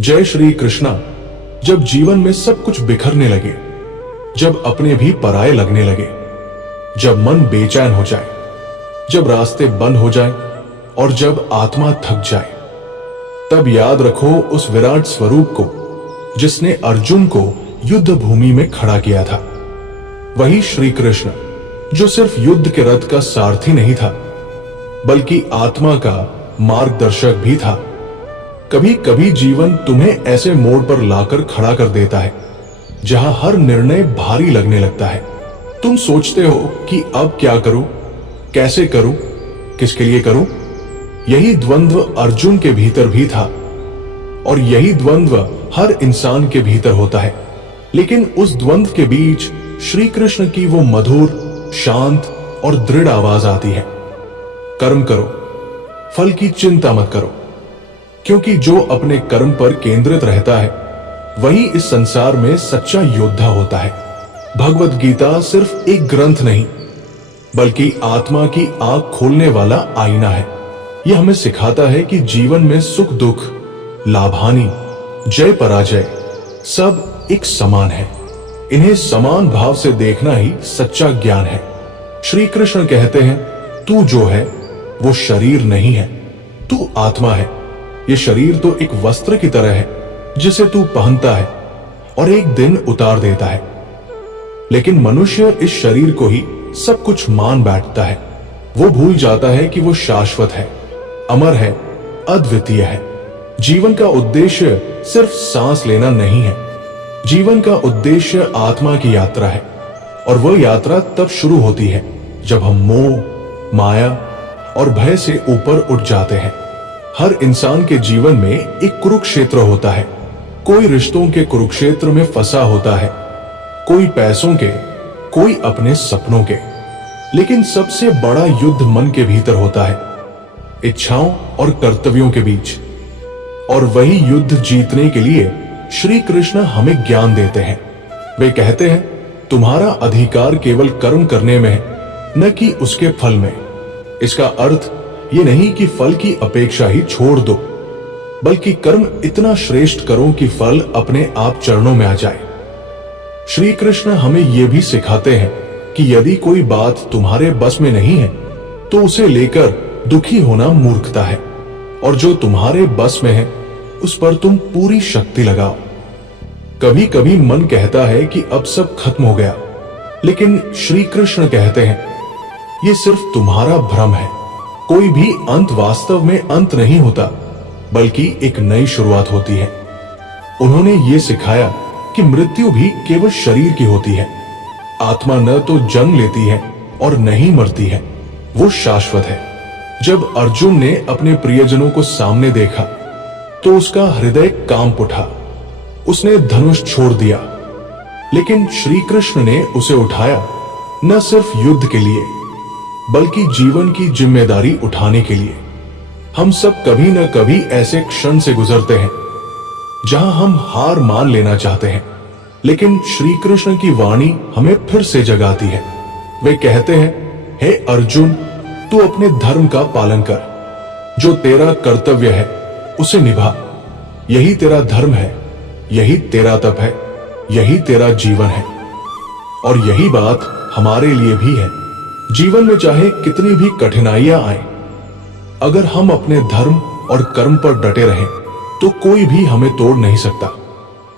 जय श्री कृष्णा। जब जीवन में सब कुछ बिखरने लगे, जब अपने भी पराये लगने लगे, जब मन बेचैन हो जाए, जब रास्ते बंद हो जाए और जब आत्मा थक जाए, तब याद रखो उस विराट स्वरूप को जिसने अर्जुन को युद्ध भूमि में खड़ा किया था। वही श्री कृष्ण जो सिर्फ युद्ध के रथ का सारथी नहीं था, बल्कि आत्मा का मार्गदर्शक भी था। कभी कभी जीवन तुम्हें ऐसे मोड़ पर लाकर खड़ा कर देता है जहां हर निर्णय भारी लगने लगता है। तुम सोचते हो कि अब क्या करूं, कैसे करूं, किसके लिए करूं। यही द्वंद्व अर्जुन के भीतर भी था और यही द्वंद्व हर इंसान के भीतर होता है। लेकिन उस द्वंद्व के बीच श्री कृष्ण की वो मधुर, शांत और दृढ़ आवाज आती है, कर्म करो, फल की चिंता मत करो। क्योंकि जो अपने कर्म पर केंद्रित रहता है वही इस संसार में सच्चा योद्धा होता है। भगवत गीता सिर्फ एक ग्रंथ नहीं, बल्कि आत्मा की आंख खोलने वाला आईना है। यह हमें सिखाता है कि जीवन में सुख दुख, लाभ हानि, जय पराजय सब एक समान है। इन्हें समान भाव से देखना ही सच्चा ज्ञान है। श्री कृष्ण कहते हैं, तू जो है वो शरीर नहीं है, तू आत्मा है। ये शरीर तो एक वस्त्र की तरह है जिसे तू पहनता है और एक दिन उतार देता है। लेकिन मनुष्य इस शरीर को ही सब कुछ मान बैठता है। वो भूल जाता है कि वो शाश्वत है, अमर है, अद्वितीय है। जीवन का उद्देश्य सिर्फ सांस लेना नहीं है। जीवन का उद्देश्य आत्मा की यात्रा है और वह यात्रा तब शुरू होती है जब हम मोह, माया और भय से ऊपर उठ जाते हैं। हर इंसान के जीवन में एक कुरुक्षेत्र होता है। कोई रिश्तों के कुरुक्षेत्र में फंसा होता है, कोई पैसों के, कोई अपने सपनों के। लेकिन सबसे बड़ा युद्ध मन के भीतर होता है, इच्छाओं और कर्तव्यों के बीच। और वही युद्ध जीतने के लिए श्री कृष्ण हमें ज्ञान देते हैं। वे कहते हैं, तुम्हारा अधिकार केवल कर्म करने में है, न कि उसके फल में। इसका अर्थ ये नहीं कि फल की अपेक्षा ही छोड़ दो, बल्कि कर्म इतना श्रेष्ठ करो कि फल अपने आप चरणों में आ जाए। श्री कृष्ण हमें यह भी सिखाते हैं कि यदि कोई बात तुम्हारे बस में नहीं है तो उसे लेकर दुखी होना मूर्खता है, और जो तुम्हारे बस में है उस पर तुम पूरी शक्ति लगाओ। कभी कभी मन कहता है कि अब सब खत्म हो गया, लेकिन श्री कृष्ण कहते हैं, ये सिर्फ तुम्हारा भ्रम है। कोई भी अंत वास्तव में अंत नहीं होता, बल्कि एक नई शुरुआत होती है। उन्होंने ये सिखाया कि मृत्यु भी केवल शरीर की होती है। आत्मा न तो जन्म लेती है और नहीं मरती है, वो शाश्वत है। जब अर्जुन ने अपने प्रियजनों को सामने देखा तो उसका हृदय कांप उठा। उसने धनुष छोड़ दिया, लेकिन श्री कृष्ण ने उसे उठाया, न सिर्फ युद्ध के लिए बल्कि जीवन की जिम्मेदारी उठाने के लिए। हम सब कभी न कभी ऐसे क्षण से गुजरते हैं जहां हम हार मान लेना चाहते हैं, लेकिन श्री कृष्ण की वाणी हमें फिर से जगाती है। वे कहते हैं, हे अर्जुन, तू अपने धर्म का पालन कर। जो तेरा कर्तव्य है उसे निभा। यही तेरा धर्म है, यही तेरा तप है, यही तेरा जीवन है। और यही बात हमारे लिए भी है। जीवन में चाहे कितनी भी कठिनाइयां आए, अगर हम अपने धर्म और कर्म पर डटे रहें तो कोई भी हमें तोड़ नहीं सकता।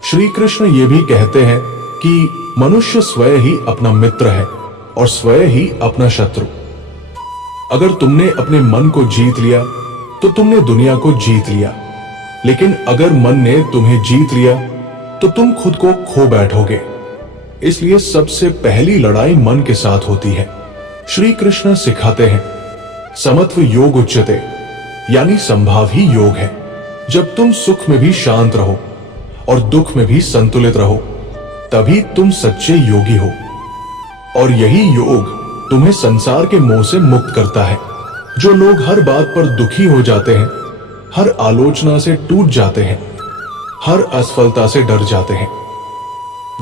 श्री कृष्ण ये भी कहते हैं कि मनुष्य स्वयं ही अपना मित्र है और स्वयं ही अपना शत्रु। अगर तुमने अपने मन को जीत लिया तो तुमने दुनिया को जीत लिया, लेकिन अगर मन ने तुम्हें जीत लिया तो तुम खुद को खो बैठोगे। इसलिए सबसे पहली लड़ाई मन के साथ होती है। श्री कृष्ण सिखाते हैं, समत्व योग उच्यते, यानी संभाव ही योग है। जब तुम सुख में भी शांत रहो और दुख में भी संतुलित रहो, तभी तुम सच्चे योगी हो। और यही योग तुम्हें संसार के मोह से मुक्त करता है। जो लोग हर बात पर दुखी हो जाते हैं, हर आलोचना से टूट जाते हैं, हर असफलता से डर जाते हैं,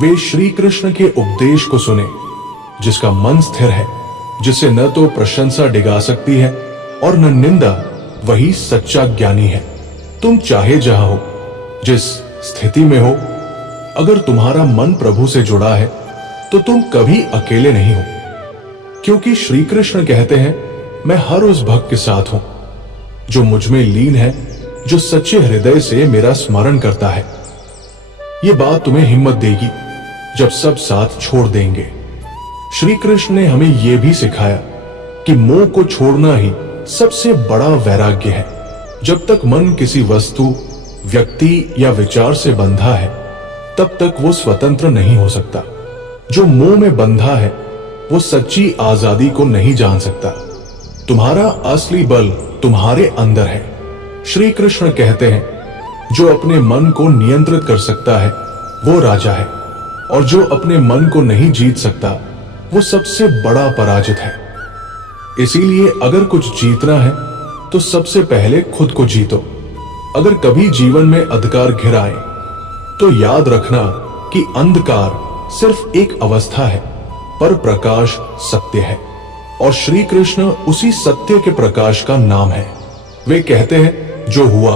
वे श्री कृष्ण के उपदेश को सुने। जिसका मन स्थिर है, जिसे न तो प्रशंसा डिगा सकती है और न निंदा, वही सच्चा ज्ञानी है। तुम चाहे जहां हो, जिस स्थिति में हो, अगर तुम्हारा मन प्रभु से जुड़ा है तो तुम कभी अकेले नहीं हो, क्योंकि श्री कृष्ण कहते हैं, मैं हर उस भक्त के साथ हूं जो मुझ में लीन है, जो सच्चे हृदय से मेरा स्मरण करता है। ये बात तुम्हें हिम्मत देगी जब सब साथ छोड़ देंगे। श्री कृष्ण ने हमें यह भी सिखाया कि मोह को छोड़ना ही सबसे बड़ा वैराग्य है। जब तक मन किसी वस्तु, व्यक्ति या विचार से बंधा है, तब तक वो स्वतंत्र नहीं हो सकता। जो मोह में बंधा है वो सच्ची आजादी को नहीं जान सकता। तुम्हारा असली बल तुम्हारे अंदर है। श्री कृष्ण कहते हैं, जो अपने मन को नियंत्रित कर सकता है वो राजा है, और जो अपने मन को नहीं जीत सकता वो सबसे बड़ा पराजित है। इसीलिए अगर कुछ जीतना है तो सबसे पहले खुद को जीतो। अगर कभी जीवन में अंधकार घिर आए तो याद रखना कि अंधकार सिर्फ एक अवस्था है, पर प्रकाश सत्य है, और श्री कृष्ण उसी सत्य के प्रकाश का नाम है। वे कहते हैं, जो हुआ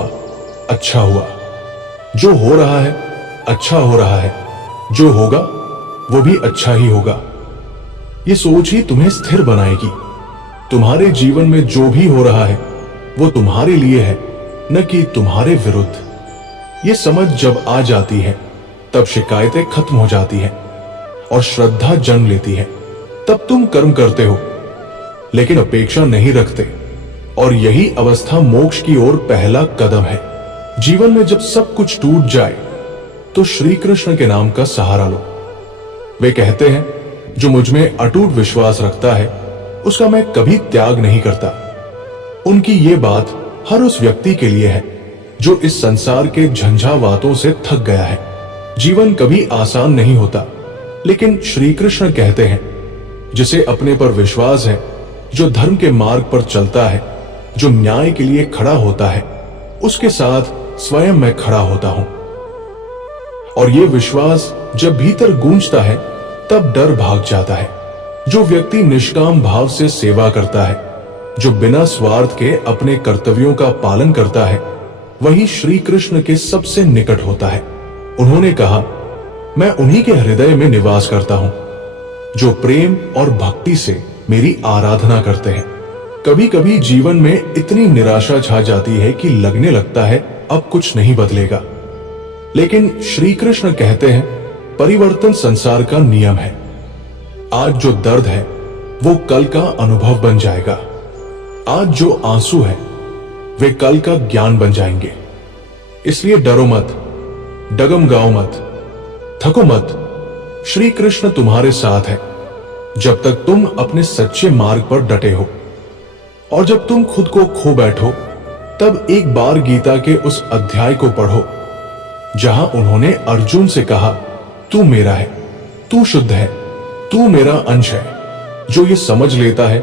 अच्छा हुआ, जो हो रहा है अच्छा हो रहा है, जो होगा वो भी अच्छा ही होगा। ये सोच ही तुम्हें स्थिर बनाएगी। तुम्हारे जीवन में जो भी हो रहा है वो तुम्हारे लिए है, न कि तुम्हारे विरुद्ध। ये समझ जब आ जाती है तब शिकायतें खत्म हो जाती हैं और श्रद्धा जन्म लेती है। तब तुम कर्म करते हो लेकिन अपेक्षा नहीं रखते, और यही अवस्था मोक्ष की ओर पहला कदम है। जीवन में जब सब कुछ टूट जाए तो श्री कृष्ण के नाम का सहारा लो। वे कहते हैं, जो मुझ में अटूट विश्वास रखता है उसका मैं कभी त्याग नहीं करता। उनकी ये बात हर उस व्यक्ति के लिए है जो इस संसार के झंझावातों से थक गया है। जीवन कभी आसान नहीं होता, लेकिन श्री कृष्ण कहते हैं, जिसे अपने पर विश्वास है, जो धर्म के मार्ग पर चलता है, जो न्याय के लिए खड़ा होता है, उसके साथ स्वयं मैं खड़ा होता हूं। और ये विश्वास जब भीतर गूंजता है तब डर भाग जाता है। जो व्यक्ति निष्काम भाव से सेवा करता है, जो बिना स्वार्थ के अपने कर्तव्यों का पालन करता है, वही श्री कृष्ण के सबसे निकट होता है। उन्होंने कहा, मैं उन्हीं के हृदय में निवास करता हूं जो प्रेम और भक्ति से मेरी आराधना करते हैं। कभी कभी जीवन में इतनी निराशा छा जाती है कि लगने लगता है अब कुछ नहीं बदलेगा, लेकिन श्री कृष्ण कहते हैं, परिवर्तन संसार का नियम है। आज जो दर्द है वो कल का अनुभव बन जाएगा। आज जो आंसू है वे कल का ज्ञान बन जाएंगे। इसलिए डरो मत, डगमगाओ मत, थको मत। श्री कृष्ण तुम्हारे साथ है जब तक तुम अपने सच्चे मार्ग पर डटे हो। और जब तुम खुद को खो बैठो तब एक बार गीता के उस अध्याय को पढ़ो जहां उन्होंने अर्जुन से कहा, तू मेरा है, तू शुद्ध है, तू मेरा अंश है। जो ये समझ लेता है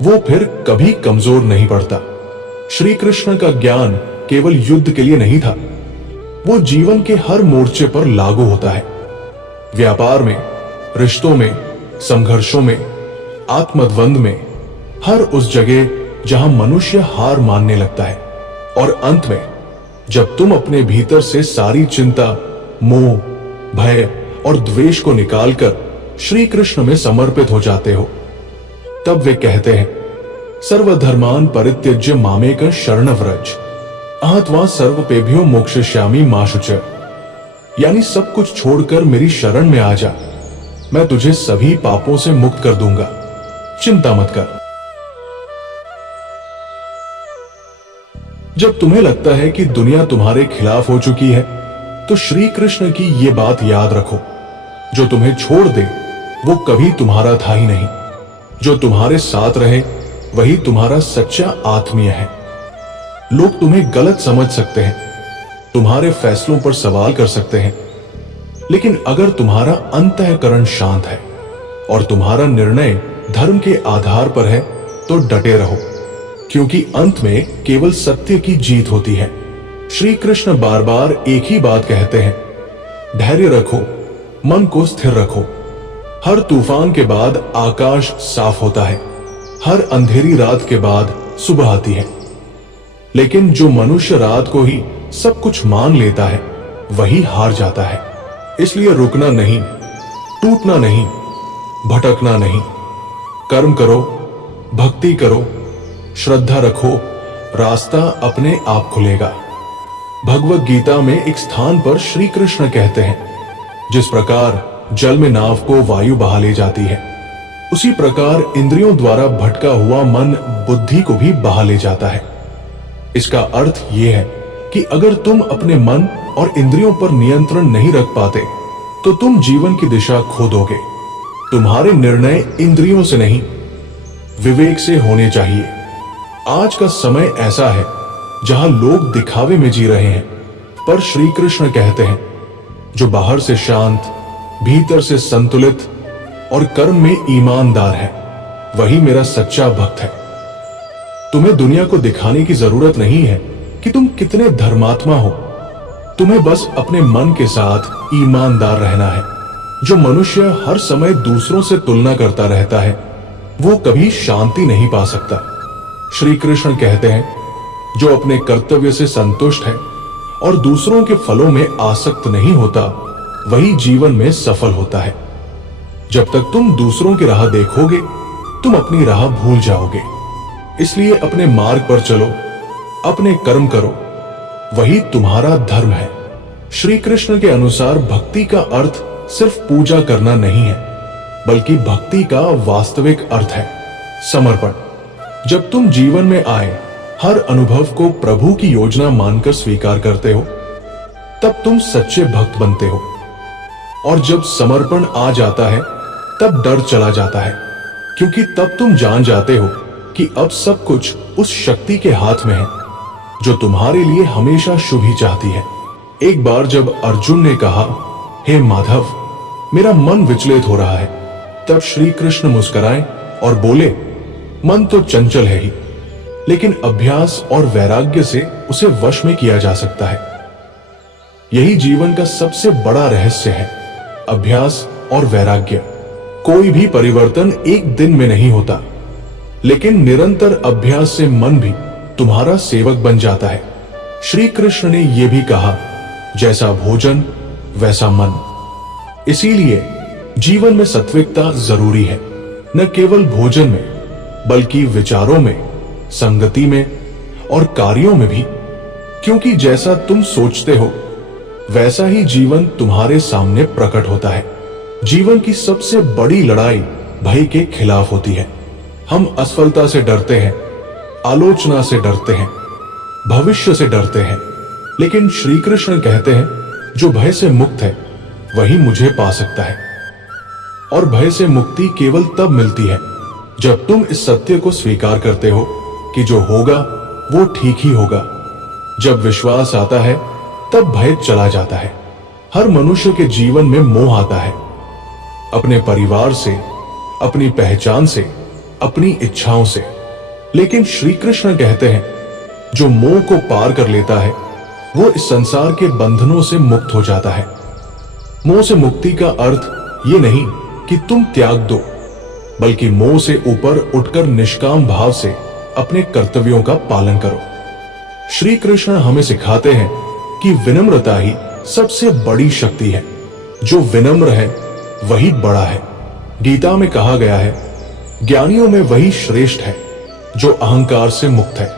वो फिर कभी कमजोर नहीं पड़ता। श्री कृष्ण का ज्ञान केवल युद्ध के लिए नहीं था, वो जीवन के हर मोर्चे पर लागू होता है। व्यापार में, रिश्तों में, संघर्षों में, आत्मद्वंद में, हर उस जगह जहां मनुष्य हार मानने लगता है। और अंत में जब तुम अपने भीतर से सारी चिंता, मोह, भय और द्वेष को निकालकर श्री कृष्ण में समर्पित हो जाते हो, तब वे कहते हैं, सर्वधर्मान परित्यज्य मामेक शरण व्रज अहत्वा सर्वपेभ्यो मोक्षयिष्यामि मा शुचः। यानी सब कुछ छोड़कर मेरी शरण में आ जा, मैं तुझे सभी पापों से मुक्त कर दूंगा, चिंता मत कर। जब तुम्हें लगता है कि दुनिया तुम्हारे खिलाफ हो चुकी है, तो श्री कृष्ण की ये बात याद रखो, जो तुम्हें छोड़ दे वो कभी तुम्हारा था ही नहीं। जो तुम्हारे साथ रहे वही तुम्हारा सच्चा आत्मीय है। लोग तुम्हें गलत समझ सकते हैं, तुम्हारे फैसलों पर सवाल कर सकते हैं, लेकिन अगर तुम्हारा अंतःकरण शांत है और तुम्हारा निर्णय धर्म के आधार पर है तो डटे रहो, क्योंकि अंत में केवल सत्य की जीत होती है। श्री कृष्ण बार बार एक ही बात कहते हैं, धैर्य रखो, मन को स्थिर रखो। हर तूफान के बाद आकाश साफ होता है, हर अंधेरी रात के बाद सुबह आती है। लेकिन जो मनुष्य रात को ही सब कुछ मान लेता है वही हार जाता है। इसलिए रुकना नहीं, टूटना नहीं, भटकना नहीं। कर्म करो, भक्ति करो, श्रद्धा रखो, रास्ता अपने आप खुलेगा। भगवत गीता में एक स्थान पर श्री कृष्ण कहते हैं, जिस प्रकार जल में नाव को वायु बहा ले जाती है, उसी प्रकार इंद्रियों द्वारा भटका हुआ मन बुद्धि को भी बहा ले जाता है। इसका अर्थ यह है कि अगर तुम अपने मन और इंद्रियों पर नियंत्रण नहीं रख पाते तो तुम जीवन की दिशा खो दोगे। तुम्हारे निर्णय इंद्रियों से नहीं, विवेक से होने चाहिए। आज का समय ऐसा है जहां लोग दिखावे में जी रहे हैं, पर श्री कृष्ण कहते हैं, जो बाहर से शांत, भीतर से संतुलित और कर्म में ईमानदार है, वही मेरा सच्चा भक्त है। तुम्हें दुनिया को दिखाने की जरूरत नहीं है कि तुम कितने धर्मात्मा हो। तुम्हें बस अपने मन के साथ ईमानदार रहना है। जो मनुष्य हर समय दूसरों से तुलना करता रहता है, वो कभी शांति नहीं पा सकता। श्री कृष्ण कहते हैं, जो अपने कर्तव्य से संतुष्ट है और दूसरों के फलों में आसक्त नहीं होता, वही जीवन में सफल होता है। जब तक तुम दूसरों की राह देखोगे, तुम अपनी राह भूल जाओगे। इसलिए अपने मार्ग पर चलो, अपने कर्म करो, वही तुम्हारा धर्म है। श्री कृष्ण के अनुसार भक्ति का अर्थ सिर्फ पूजा करना नहीं है, बल्कि भक्ति का वास्तविक अर्थ है समर्पण। जब तुम जीवन में आए हर अनुभव को प्रभु की योजना मानकर स्वीकार करते हो, तब तुम सच्चे भक्त बनते हो। और जब समर्पण आ जाता है, तब डर चला जाता है, क्योंकि तब तुम जान जाते हो कि अब सब कुछ उस शक्ति के हाथ में है जो तुम्हारे लिए हमेशा शुभ ही चाहती है। एक बार जब अर्जुन ने कहा, हे माधव, मेरा मन विचलित हो रहा है, तब श्री कृष्ण मुस्कुराए और बोले, मन तो चंचल है ही, लेकिन अभ्यास और वैराग्य से उसे वश में किया जा सकता है। यही जीवन का सबसे बड़ा रहस्य है, अभ्यास और वैराग्य। कोई भी परिवर्तन एक दिन में नहीं होता, लेकिन निरंतर अभ्यास से मन भी तुम्हारा सेवक बन जाता है। श्री कृष्ण ने यह भी कहा, जैसा भोजन वैसा मन। इसीलिए जीवन में सात्विकता जरूरी है, न केवल भोजन में, बल्कि विचारों में, संगति में और कार्यों में भी। क्योंकि जैसा तुम सोचते हो, वैसा ही जीवन तुम्हारे सामने प्रकट होता है। जीवन की सबसे बड़ी लड़ाई भय के खिलाफ होती है। हम असफलता से डरते हैं, आलोचना से डरते हैं, भविष्य से डरते हैं, लेकिन श्री कृष्ण कहते हैं, जो भय से मुक्त है वही मुझे पा सकता है। और भय से मुक्ति केवल तब मिलती है जब तुम इस सत्य को स्वीकार करते हो कि जो होगा वो ठीक ही होगा। जब विश्वास आता है, तब भय चला जाता है। हर मनुष्य के जीवन में मोह आता है, अपने परिवार से, अपनी पहचान से, अपनी इच्छाओं से। लेकिन श्री कृष्ण कहते हैं, जो मोह को पार कर लेता है, वो इस संसार के बंधनों से मुक्त हो जाता है। मोह से मुक्ति का अर्थ ये नहीं कि तुम त्याग दो, बल्कि मोह से ऊपर उठकर निष्काम भाव से अपने कर्तव्यों का पालन करो। श्री कृष्ण हमें सिखाते हैं कि विनम्रता ही सबसे बड़ी शक्ति है। जो विनम्र है वही बड़ा है। गीता में कहा गया है, ज्ञानियों में वही श्रेष्ठ है जो अहंकार से मुक्त है।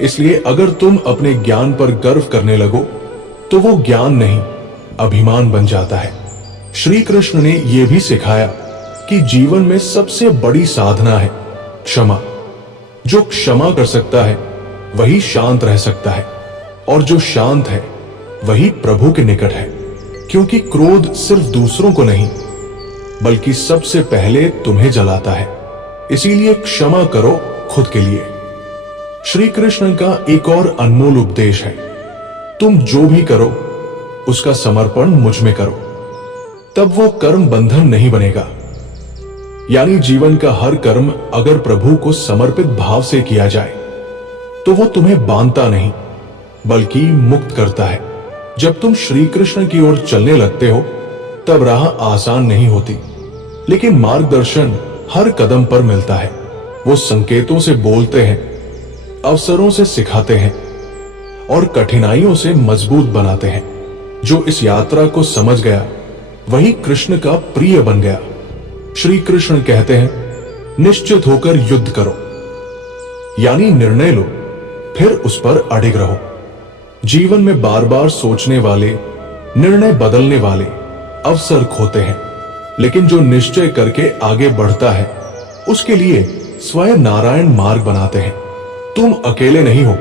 इसलिए अगर तुम अपने ज्ञान पर गर्व करने लगो, तो वो ज्ञान नहीं, अभिमान बन जाता है। श्री कृष्ण ने यह भी सिखाया कि जीवन में सबसे बड़ी साधना है क्षमा। जो क्षमा कर सकता है वही शांत रह सकता है, और जो शांत है वही प्रभु के निकट है। क्योंकि क्रोध सिर्फ दूसरों को नहीं, बल्कि सबसे पहले तुम्हें जलाता है। इसीलिए क्षमा करो खुद के लिए। श्री कृष्ण का एक और अनमोल उपदेश है, तुम जो भी करो उसका समर्पण मुझ में करो, तब वो कर्म बंधन नहीं बनेगा। यानी जीवन का हर कर्म अगर प्रभु को समर्पित भाव से किया जाए, तो वो तुम्हें बांधता नहीं, बल्कि मुक्त करता है। जब तुम श्री कृष्ण की ओर चलने लगते हो, तब राह आसान नहीं होती, लेकिन मार्गदर्शन हर कदम पर मिलता है। वो संकेतों से बोलते हैं, अवसरों से सिखाते हैं और कठिनाइयों से मजबूत बनाते हैं। जो इस यात्रा को समझ गया वही कृष्ण का प्रिय बन गया। श्री कृष्ण कहते हैं, निश्चित होकर युद्ध करो, यानी निर्णय लो, फिर उस पर अडिग रहो। जीवन में बार बार सोचने वाले, निर्णय बदलने वाले अवसर खोते हैं, लेकिन जो निश्चय करके आगे बढ़ता है उसके लिए स्वयं नारायण मार्ग बनाते हैं। तुम अकेले नहीं हो।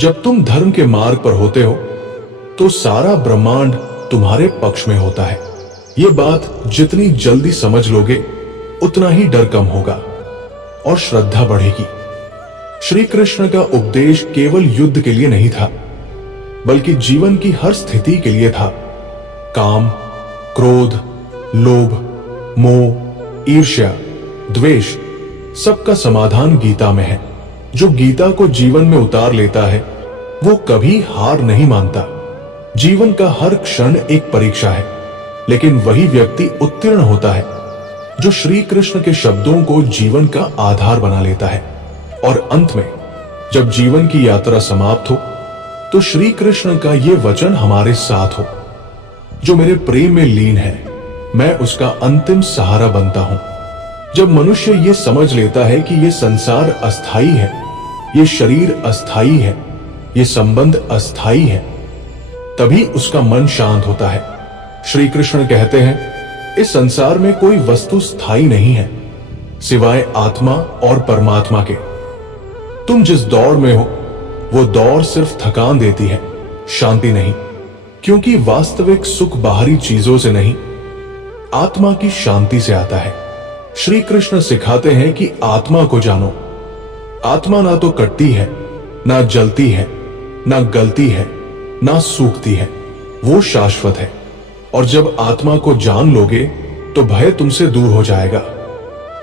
जब तुम धर्म के मार्ग पर होते हो तो सारा ब्रह्मांड तुम्हारे पक्ष में होता है। ये बात जितनी जल्दी समझ लोगे उतना ही डर कम होगा और श्रद्धा बढ़ेगी। श्री कृष्ण का उपदेश केवल युद्ध के लिए नहीं था, बल्कि जीवन की हर स्थिति के लिए था। काम, क्रोध, लोभ, मोह, ईर्ष्या, द्वेष, सबका समाधान गीता में है। जो गीता को जीवन में उतार लेता है वो कभी हार नहीं मानता। जीवन का हर क्षण एक परीक्षा है, लेकिन वही व्यक्ति उत्तीर्ण होता है जो श्री कृष्ण के शब्दों को जीवन का आधार बना लेता है। और अंत में जब जीवन की यात्रा समाप्त हो तो श्री कृष्ण का ये वचन हमारे साथ हो, जो मेरे प्रेम में लीन है, मैं उसका अंतिम सहारा बनता हूं। जब मनुष्य ये समझ लेता है कि ये संसार अस्थाई है, ये शरीर अस्थाई है, ये संबंध अस्थाई है, तभी उसका मन शांत होता है। श्री कृष्ण कहते हैं, इस संसार में कोई वस्तु स्थायी नहीं है सिवाय आत्मा और परमात्मा के। तुम जिस दौड़ में हो वो दौड़ सिर्फ थकान देती है, शांति नहीं, क्योंकि वास्तविक सुख बाहरी चीजों से नहीं, आत्मा की शांति से आता है। श्री कृष्ण सिखाते हैं कि आत्मा को जानो। आत्मा ना तो कटती है, ना जलती है, ना गलती है, ना सूखती है, वो शाश्वत है। और जब आत्मा को जान लोगे तो भय तुमसे दूर हो जाएगा,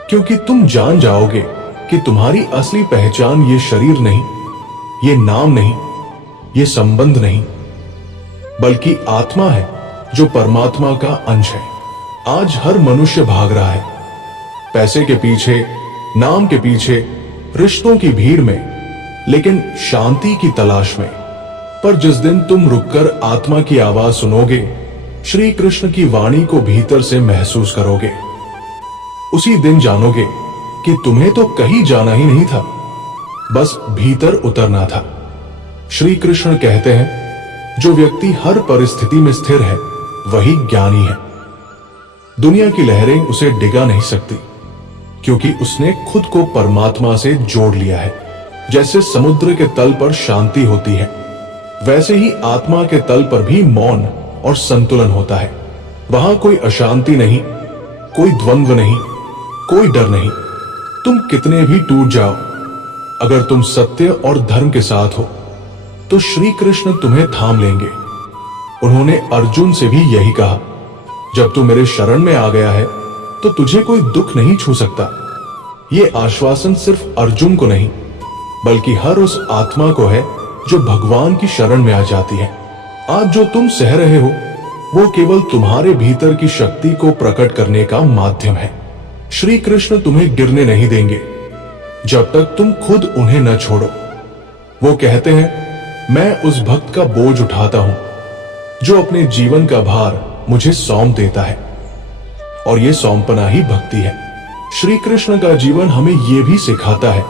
क्योंकि तुम जान जाओगे कि तुम्हारी असली पहचान ये शरीर नहीं, ये नाम नहीं, ये संबंध नहीं, बल्कि आत्मा है जो परमात्मा का अंश है। आज हर मनुष्य भाग रहा है, पैसे के पीछे, नाम के पीछे, रिश्तों की भीड़ में, लेकिन शांति की तलाश में। पर जिस दिन तुम रुककर आत्मा की आवाज सुनोगे, श्री कृष्ण की वाणी को भीतर से महसूस करोगे, उसी दिन जानोगे कि तुम्हें तो कहीं जाना ही नहीं था, बस भीतर उतरना था। श्री कृष्ण कहते हैं, जो व्यक्ति हर परिस्थिति में स्थिर है वही ज्ञानी है। दुनिया की लहरें उसे डिगा नहीं सकती, क्योंकि उसने खुद को परमात्मा से जोड़ लिया है। जैसे समुद्र के तल पर शांति होती है, वैसे ही आत्मा के तल पर भी मौन और संतुलन होता है। वहां कोई अशांति नहीं, कोई द्वंद्व नहीं, कोई डर नहीं। तुम कितने भी टूट जाओ, अगर तुम सत्य और धर्म के साथ हो तो श्री कृष्ण तुम्हें थाम लेंगे। उन्होंने अर्जुन से भी यही कहा, जब तू मेरे शरण में आ गया है तो तुझे कोई दुख नहीं छू सकता। ये आश्वासन सिर्फ अर्जुन को नहीं, बल्कि हर उस आत्मा को है जो भगवान की शरण में आ जाती है। आज जो तुम सह रहे हो वो केवल तुम्हारे भीतर की शक्ति को प्रकट करने का माध्यम है। श्री कृष्ण तुम्हें गिरने नहीं देंगे जब तक तुम खुद उन्हें न छोड़ो। वो कहते हैं, मैं उस भक्त का बोझ उठाता हूं जो अपने जीवन का भार मुझे सौंप देता है, और ये सौंपना ही भक्ति है। श्री कृष्ण का जीवन हमें यह भी सिखाता है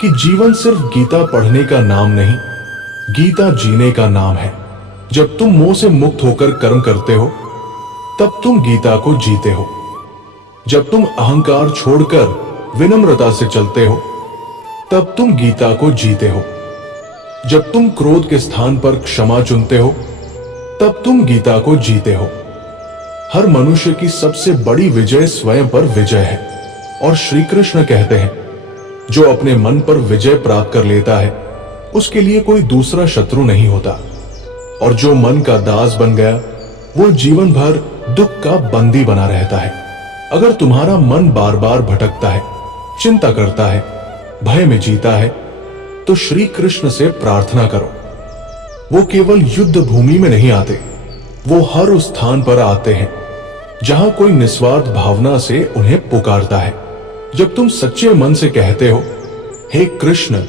कि जीवन सिर्फ गीता पढ़ने का नाम नहीं, गीता जीने का नाम है। जब तुम मोह से मुक्त होकर कर्म करते हो तब तुम गीता को जीते हो। जब तुम अहंकार छोड़कर विनम्रता से चलते हो तब तुम गीता को जीते हो। जब तुम क्रोध के स्थान पर क्षमा चुनते हो तब तुम गीता को जीते हो। हर मनुष्य की सबसे बड़ी विजय स्वयं पर विजय है, और श्री कृष्ण कहते हैं, जो अपने मन पर विजय प्राप्त कर लेता है उसके लिए कोई दूसरा शत्रु नहीं होता, और जो मन का दास बन गया वो जीवन भर दुख का बंदी बना रहता है। अगर तुम्हारा मन बार बार भटकता है, चिंता करता है, भय में जीता है, तो श्री कृष्ण से प्रार्थना करो। वो केवल युद्ध भूमि में नहीं आते, वो हर उस स्थान पर आते हैं जहां कोई निस्वार्थ भावना से उन्हें पुकारता है। जब तुम सच्चे मन से कहते हो, हे कृष्ण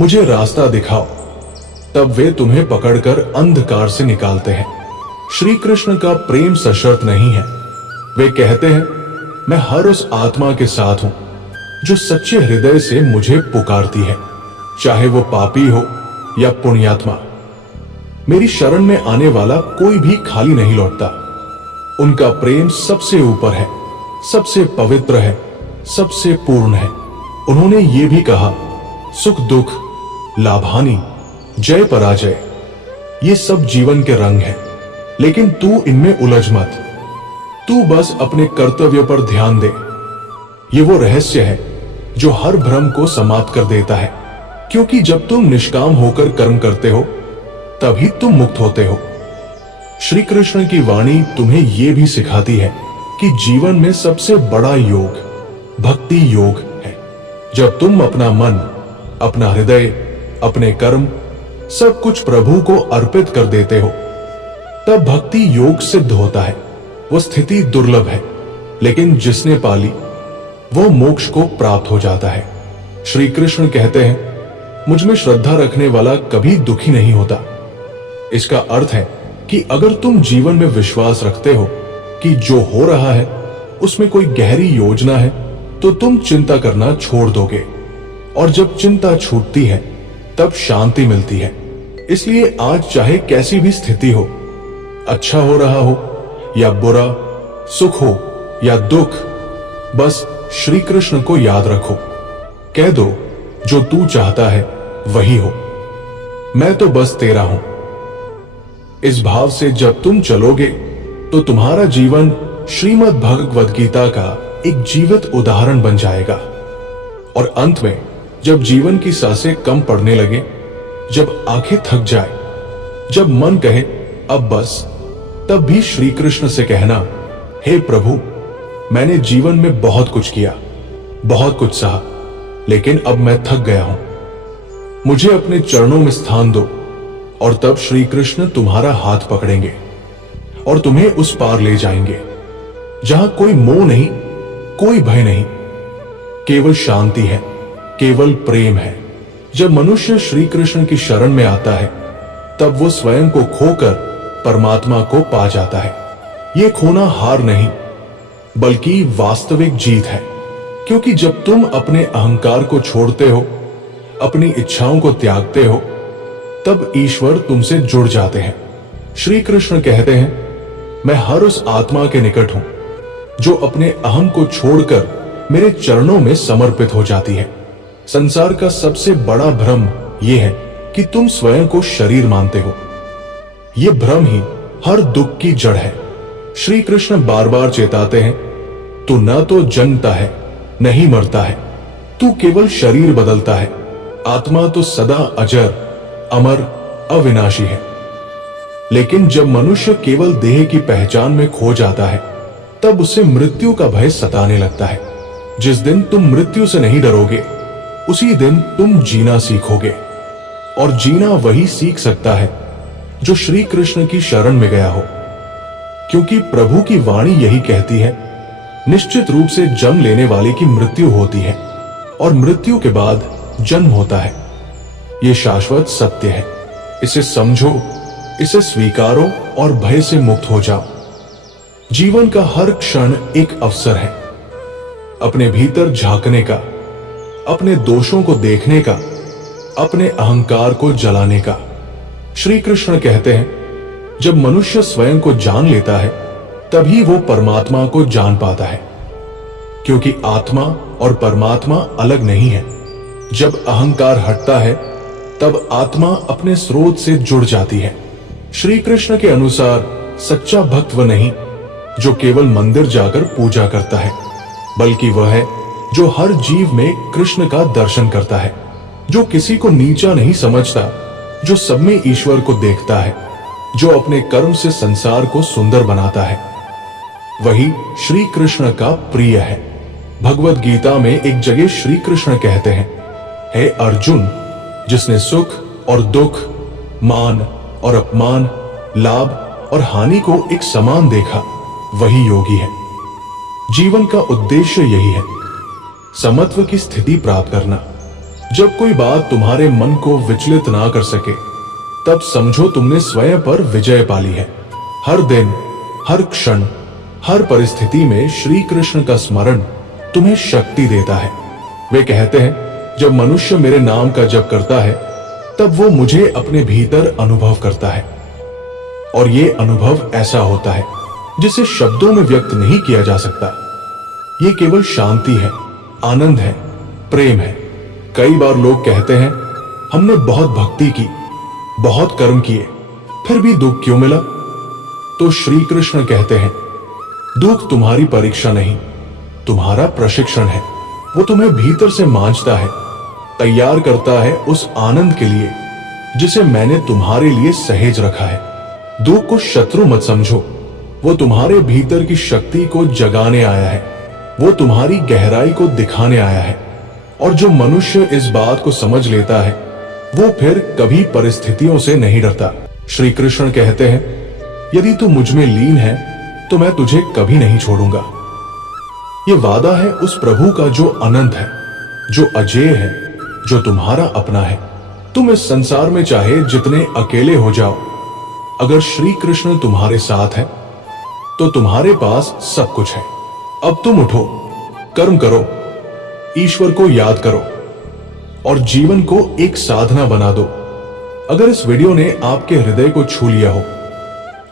मुझे रास्ता दिखाओ, तब वे तुम्हें पकड़कर अंधकार से निकालते हैं। श्री कृष्ण का प्रेम सशर्त नहीं है। वे कहते हैं, मैं हर उस आत्मा के साथ हूं जो सच्चे हृदय से मुझे पुकारती है, चाहे वो पापी हो या पुण्यात्मा। मेरी शरण में आने वाला कोई भी खाली नहीं लौटता। उनका प्रेम सबसे ऊपर है, सबसे पवित्र है, सबसे पूर्ण है। उन्होंने ये भी कहा, सुख दुख, लाभ हानि, जय पराजय, ये सब जीवन के रंग हैं, लेकिन तू इनमें उलझ मत। तू बस अपने कर्तव्य पर ध्यान दे। ये वो रहस्य है जो हर भ्रम को समाप्त कर देता है, क्योंकि जब तुम निष्काम होकर कर्म करते हो तभी तुम मुक्त होते हो। श्री कृष्ण की वाणी तुम्हें यह भी सिखाती है कि जीवन में सबसे बड़ा योग भक्ति योग है। जब तुम अपना मन, अपना हृदय, अपने कर्म सब कुछ प्रभु को अर्पित कर देते हो, तब भक्ति योग सिद्ध होता है। वो स्थिति दुर्लभ है, लेकिन जिसने पाली वो मोक्ष को प्राप्त हो जाता है। श्री कृष्ण कहते हैं, मुझ में श्रद्धा रखने वाला कभी दुखी नहीं होता। इसका अर्थ है कि अगर तुम जीवन में विश्वास रखते हो कि जो हो रहा है उसमें कोई गहरी योजना है, तो तुम चिंता करना छोड़ दोगे, और जब चिंता छूटती है तब शांति मिलती है। इसलिए आज चाहे कैसी भी स्थिति हो, अच्छा हो रहा हो या बुरा, सुख हो या दुख, बस श्री कृष्ण को याद रखो। कह दो, जो तू चाहता है वही हो, मैं तो बस तेरा हूं। इस भाव से जब तुम चलोगे तो तुम्हारा जीवन श्रीमद् भगवद गीता का एक जीवित उदाहरण बन जाएगा। और अंत में जब जीवन की सांसें कम पड़ने लगे, जब आंखें थक जाए, जब मन कहे अब बस, तब भी श्री कृष्ण से कहना, हे प्रभु, मैंने जीवन में बहुत कुछ किया, बहुत कुछ सहा, लेकिन अब मैं थक गया हूं, मुझे अपने चरणों में स्थान दो। और तब श्री कृष्ण तुम्हारा हाथ पकड़ेंगे और तुम्हें उस पार ले जाएंगे जहां कोई मोह नहीं, कोई भय नहीं, केवल शांति है, केवल प्रेम है। जब मनुष्य श्री कृष्ण की शरण में आता है तब वो स्वयं को खोकर परमात्मा को पा जाता है। ये खोना हार नहीं बल्कि वास्तविक जीत है, क्योंकि जब तुम अपने अहंकार को छोड़ते हो, अपनी इच्छाओं को त्यागते हो, तब ईश्वर तुमसे जुड़ जाते हैं। श्री कृष्ण कहते हैं, मैं हर उस आत्मा के निकट हूं जो अपने अहम को छोड़कर मेरे चरणों में समर्पित हो जाती है। संसार का सबसे बड़ा भ्रम यह है कि तुम स्वयं को शरीर मानते हो। यह भ्रम ही हर दुख की जड़ है। श्री कृष्ण बार बार चेताते हैं, तू न तो जन्मता है न ही मरता है, तू केवल शरीर बदलता है, आत्मा तो सदा अजर, अमर, अविनाशी है। लेकिन जब मनुष्य केवल देह की पहचान में खो जाता है, तब उसे मृत्यु का भय सताने लगता है। जिस दिन तुम मृत्यु से नहीं डरोगे, उसी दिन तुम जीना सीखोगे। और जीना वही सीख सकता है जो श्री कृष्ण की शरण में गया हो, क्योंकि प्रभु की वाणी यही कहती है, निश्चित रूप से जन्म लेने वाले की मृत्यु होती है और मृत्यु के बाद जन्म होता है। यह शाश्वत सत्य है। इसे समझो, इसे स्वीकारो और भय से मुक्त हो जाओ। जीवन का हर क्षण एक अवसर है अपने भीतर झांकने का, अपने दोषों को देखने का, अपने अहंकार को जलाने का। श्री कृष्ण कहते हैं, जब मनुष्य स्वयं को जान लेता है तभी वो परमात्मा को जान पाता है, क्योंकि आत्मा और परमात्मा अलग नहीं है। जब अहंकार हटता है तब आत्मा अपने स्रोत से जुड़ जाती है। श्री कृष्ण के अनुसार सच्चा भक्त वह नहीं जो केवल मंदिर जाकर पूजा करता है, बल्कि वह है जो हर जीव में कृष्ण का दर्शन करता है, जो किसी को नीचा नहीं समझता, जो सब में ईश्वर को देखता है, जो अपने कर्म से संसार को सुंदर बनाता है, वही श्री कृष्ण का प्रिय है। भगवद गीता में एक जगह श्री कृष्ण कहते हैं, हे अर्जुन, जिसने सुख और दुख, मान और अपमान, लाभ और हानि को एक समान देखा, वही योगी है। जीवन का उद्देश्य यही है, समत्व की स्थिति प्राप्त करना। जब कोई बात तुम्हारे मन को विचलित ना कर सके, तब समझो तुमने स्वयं पर विजय पाली है। हर दिन, हर क्षण, हर परिस्थिति में श्री कृष्ण का स्मरण तुम्हें शक्ति देता है। वे कहते हैं, जब मनुष्य मेरे नाम का जप करता है तब वो मुझे अपने भीतर अनुभव करता है। और ये अनुभव ऐसा होता है जिसे शब्दों में व्यक्त नहीं किया जा सकता। ये केवल शांति है, आनंद है, प्रेम है। कई बार लोग कहते हैं, हमने बहुत भक्ति की, बहुत कर्म किए, फिर भी दुख क्यों मिला? तो श्री कृष्ण कहते हैं, दुख तुम्हारी परीक्षा नहीं, तुम्हारा प्रशिक्षण है। वो तुम्हें भीतर से मांझता है, तैयार करता है उस आनंद के लिए जिसे मैंने तुम्हारे लिए सहेज रखा है। दुख को शत्रु मत समझो, वो तुम्हारे भीतर की शक्ति को जगाने आया है, वो तुम्हारी गहराई को दिखाने आया है। और जो मनुष्य इस बात को समझ लेता है वो फिर कभी परिस्थितियों से नहीं डरता। श्री कृष्ण कहते हैं, यदि तू मुझ में लीन है तो मैं तुझे कभी नहीं छोड़ूंगा। ये वादा है उस प्रभु का जो अनंत है, जो अजेय है, जो तुम्हारा अपना है। तुम इस संसार में चाहे जितने अकेले हो जाओ, अगर श्री कृष्ण तुम्हारे साथ है तो तुम्हारे पास सब कुछ है। अब तुम उठो, कर्म करो, ईश्वर को याद करो और जीवन को एक साधना बना दो। अगर इस वीडियो ने आपके हृदय को छू लिया हो,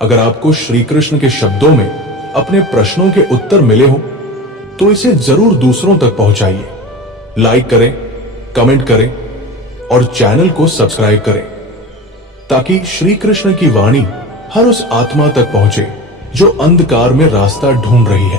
अगर आपको श्री कृष्ण के शब्दों में अपने प्रश्नों के उत्तर मिले हो, तो इसे जरूर दूसरों तक पहुंचाइए। लाइक करें, कमेंट करें और चैनल को सब्सक्राइब करें, ताकि श्री कृष्ण की वाणी हर उस आत्मा तक पहुंचे जो अंधकार में रास्ता ढूंढ रही है।